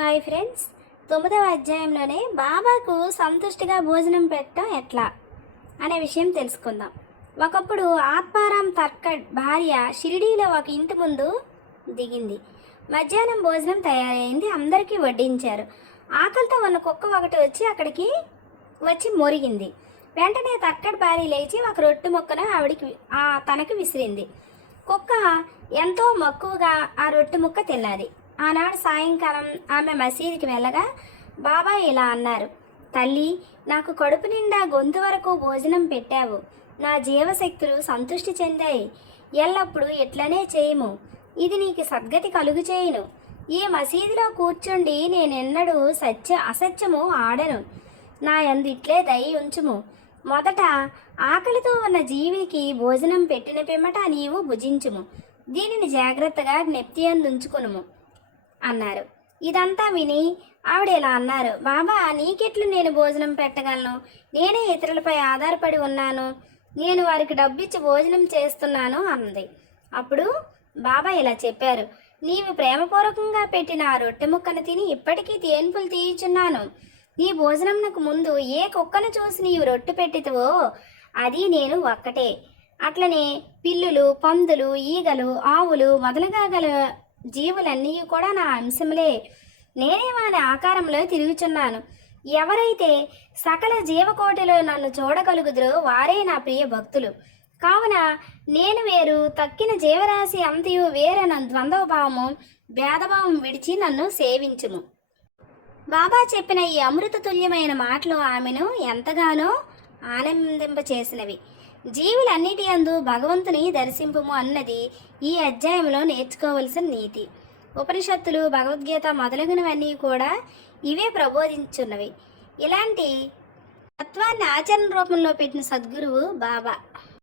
Hi friends. తొమ్మిదవ అధ్యాయంలోనే బాబాకు సంతుష్టిగా భోజనం పెట్టడం ఎట్లా అనే విషయం తెలుసుకుందాం. ఒకప్పుడు ఆత్మారాం తర్కడ్ భార్య షిరిడీలో ఒక ఇంటి ముందు దిగింది. మధ్యాహ్నం భోజనం తయారైంది. అందరికీ వడ్డించారు. ఆకలితో ఉన్న కుక్క ఒకటి వచ్చి అక్కడికి వచ్చి మొరిగింది. వెంటనే తక్కడి భార్య లేచి ఒక రొట్టె ముక్కను ఆవిడికి తనకి విసిరింది. కుక్క ఎంతో మక్కువగా ఆ రొట్టె ముక్క తిన్నది. ఆనాడు సాయంకాలం ఆమె మసీదుకి వెళ్ళగా బాబా ఇలా అన్నారు. తల్లి నాకు కడుపు నిండా గొంతు వరకు భోజనం పెట్టావు. నా జీవశక్తులు సంతృష్టి చెందాయి. ఎల్లప్పుడూ ఇట్లనే చేయము. ఇది నీకు సద్గతి కలుగు చేయను. ఈ మసీదులో కూర్చుండి నేనెన్నడూ సత్య అసత్యము ఆడను. నా యందు ఇట్లే దయ ఉంచుము. మొదట ఆకలితో ఉన్న జీవికి భోజనం పెట్టిన పిమ్మట నీవు భుజించుము. దీనిని జాగ్రత్తగా జ్ఞప్తి ఉంచుకునుము. అన్నారు. ఇదంతా విని ఆవిడ ఇలా అన్నారు బాబా నీకెట్లు నేను భోజనం పెట్టగలను? నేనే ఇతరులపై ఆధారపడి ఉన్నాను. నేను వారికి డబ్బిచ్చి భోజనం చేస్తున్నాను అంది. అప్పుడు బాబా ఇలా చెప్పారు నీవు ప్రేమపూర్వకంగా పెట్టిన ఆ రొట్టె ముక్కను తిని ఇప్పటికీ తేన్పులు తీయుచున్నాను. నీ భోజనంకు ముందు ఏ కుక్కను చూసి నీవు రొట్టె పెట్టితువో అది నేను ఒక్కటే. అట్లనే పిల్లులు పందులు ఈగలు ఆవులు మొదలుగా గల జీవులన్నీ కూడా నా అంశములే. నేనే వాని ఆకారంలో తిరుగుచున్నాను. ఎవరైతే సకల జీవకోటిలో నన్ను చూడగలుగుదరో వారే నా ప్రియ భక్తులు. కావున నేను వేరు తక్కిన జీవరాశి అంతయు వేరన ద్వంద్వభావము భేదభావం విడిచి నన్ను సేవించుము. బాబా చెప్పిన ఈ అమృత తుల్యమైన మాటలు ఆమెను ఎంతగానో ఆనందింపచేసినవి. జీవులన్నిటి అందు భగవంతుని దర్శింపుము అన్నది ఈ అధ్యాయంలో నేర్చుకోవలసిన నీతి. ఉపనిషత్తులు భగవద్గీత మొదలగునవన్నీ కూడా ఇవే ప్రబోధించున్నవి. ఇలాంటి తత్వాన్ని ఆచరణ రూపంలో పెట్టిన సద్గురువు బాబా.